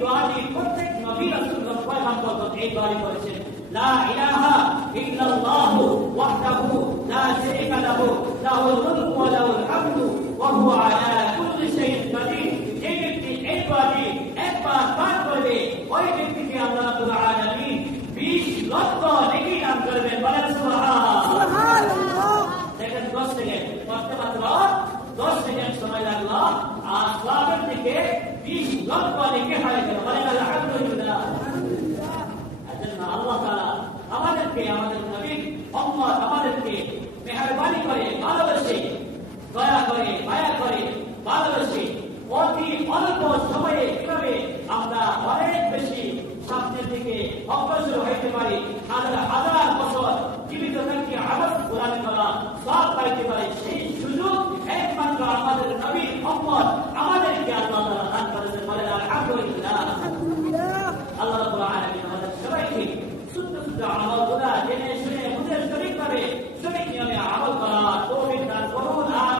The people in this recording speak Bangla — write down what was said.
দোয়াটি প্রত্যেক নবী রাসূল পয়গাম করতেন এই দোয়াটি করেছেন। লা ইলাহা ইল্লাল্লাহ ওয়াহদাহু লা শারীকা লাহু লাহুল মুলকু ওয়া লাহুল হামদু ওয়া হুয়া আলা কুল্লি শাইইন কাদির। যে ব্যক্তি এই দোয়াটি একবার পাঠ করবে ওই ব্যক্তিকে আল্লাহ রাব্বুল আলামিন 20 লক্ষ নেকি দান করবেন। বলেন সুবহানাল্লাহ। দেখেন 10 সেকেন্ড করতে মাত্র 10 সেকেন্ড সময় লাগল। আর সওয়াবের দিকে 20 লক্ষ নেকি হয়ে গেল বলেন আলহামদুলিল্লাহ এজন্য আল্লাহ তাআলা আমাদেরকে আমাদের নবী উম্মত আমাদেরকে মেহেরবানি করে ভালোবেসে দয়া করে মায়া করে ভালোবেসে অতি অল্প সময়ে কীভাবে আমরা অনেক বেশি দিকে হাজার করা পাইতে পারে সেই সুযোগ